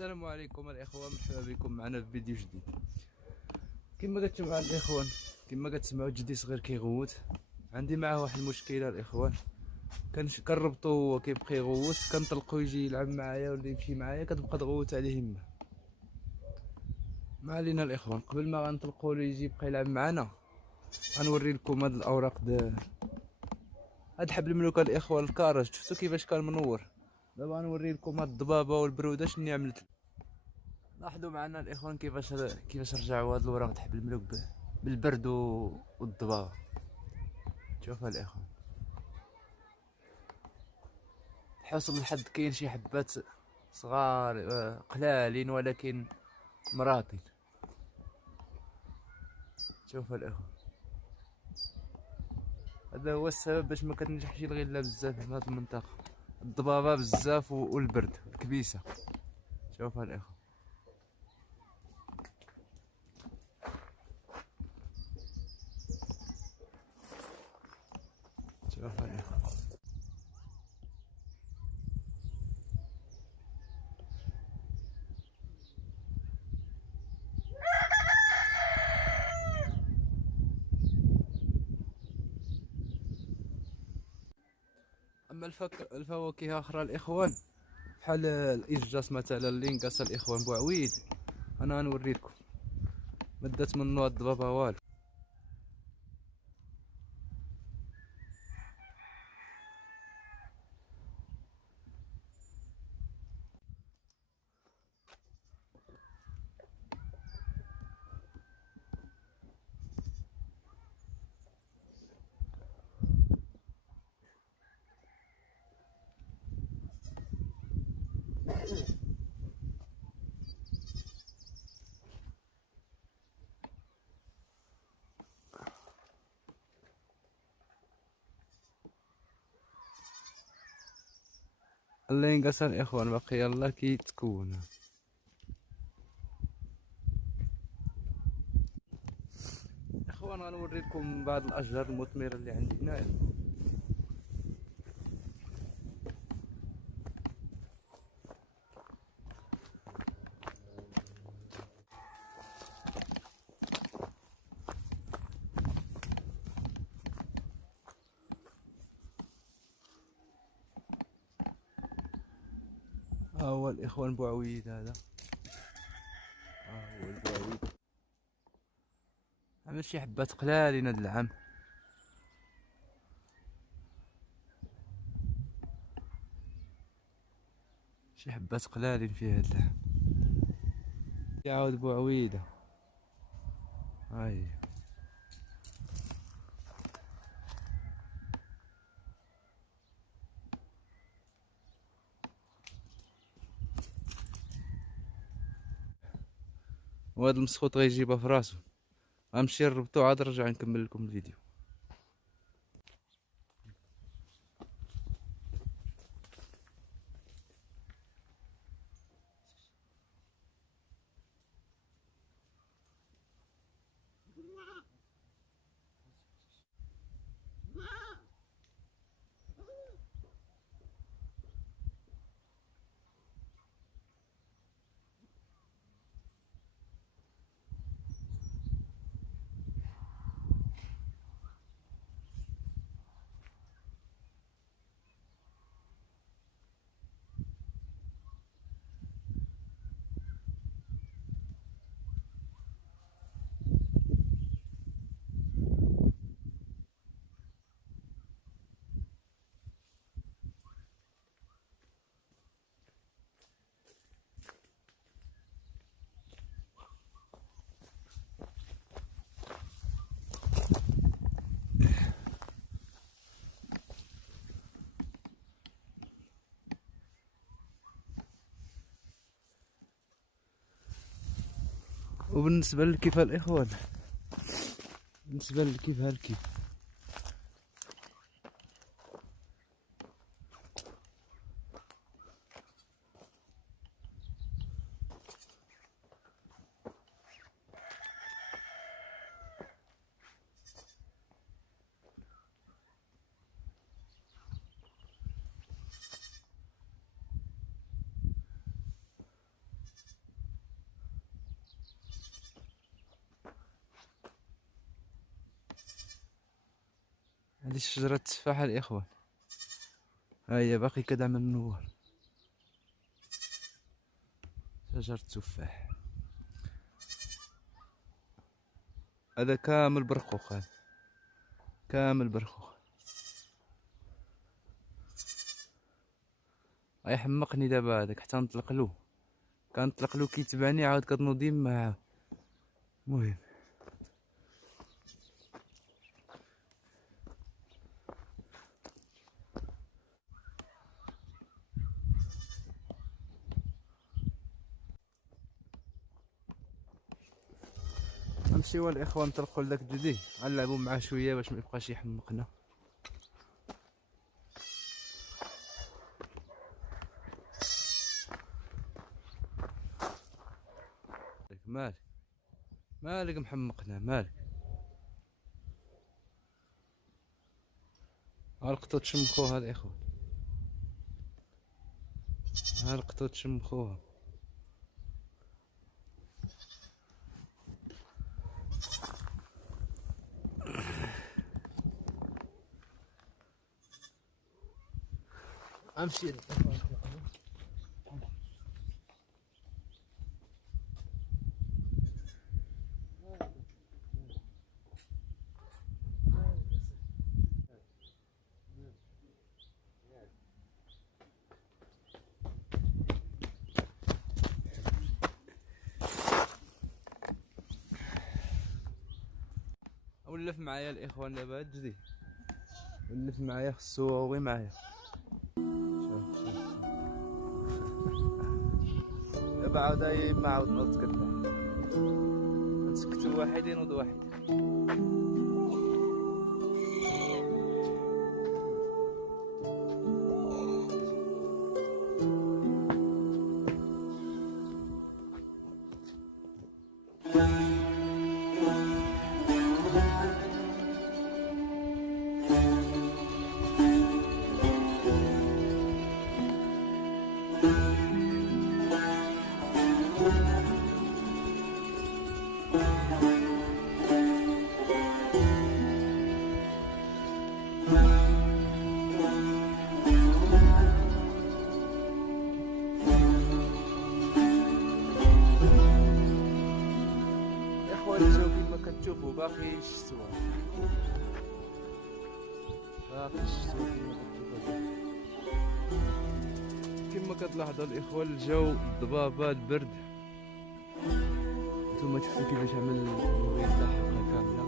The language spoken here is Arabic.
السلام عليكم الاخوان، مرحبا بكم معنا في فيديو جديد. كما كتشوفوا الاخوان، كما كتسمعوا جدي صغير كيغوت. عندي معاه واحد المشكله الاخوان، كنربطو وهو كيبقى يغوت، كنطلقو يجي يلعب معايا ولا يمشي معايا، كتبقى تغوت عليه يما. ما علينا الاخوان، قبل ما غنطلقو ليه يجي يبقى يلعب معنا غنوري لكم هاد الاوراق هاد حبل الملوكه الاخوان الكارج. شفتوا كيفاش كان منور؟ دابا غنوري لكم هاد الضبابه والبروده شنو عملت. لاحظوا معنا الاخوان كيفاش رجعوا هاد الوراق د حبل الملوك بالبرد والضباب. شوفوا الاخوان، حوصل لحد كاين شي حبات صغار قلالين ولكن مراطين. شوفوا الاخوان، هذا هو السبب باش ما كتنجحش الغله بزاف في هاد المنطقه، الضبابه بزاف والبرد والكبيسه. شوفوا الاخوان، شوفوا الاخوان. اما الفواكه اخرى الاخوان بحال الإجاص مثلا اللي نقص الاخوان بوعويد، انا غنوريكم ما دات منو هاد الضبابه والو. الله ينقص الاخوان، باقي يلا كيتكون. اخوان غنوريكم بعض الاشجار المثمره اللي عندي هنايا. ها هو الاخوان بوعويد، هذا ها هو البوعويد. عمل شي حبات قلالين هاد العام، شي حبات قلالين فيه هاد العام. يعاود بوعويده. هاي وهاد المسخوط غيجيبها في راسو. غنمشي نربطو عاد نرجع نكمل لكم الفيديو. وبالنسبه للكيف الاخوان، بالنسبه للكيف هالكيف هذه شجرة التفاحة الإخوان، ها هي باقي كدعم النور. شجرة التفاح هذا كامل برقوق، هذا كامل برقوق. غيحمقني دابا هذاك حتى نطلقلو، كنطلقلو كيتبعني عاود كتنوض ديما. المهم نمشيو الاخوان نطلقوا لذاك جدي، غنلعبوا معاه شويه باش ما يبقاش يحمقنا. مالك مالك محمقنا مالك؟ ها القطوط شمخوها الاخوان، ها القطوط شمخوها. امشي ولف معايا الاخوان دابا جدي، ولف معايا خصو هو معايا. شوف شوف دابا عاود ما عاود نوض كتلح، نسكتو واحد ينوض واحد. كتشوفوا باقي الشتوى، باقي الشتوى كما كتلاحظوا الاخوان. الجو الضبابه البرد، نتوما شفتوا كيفاش عمل النوريه لاحقه كامله.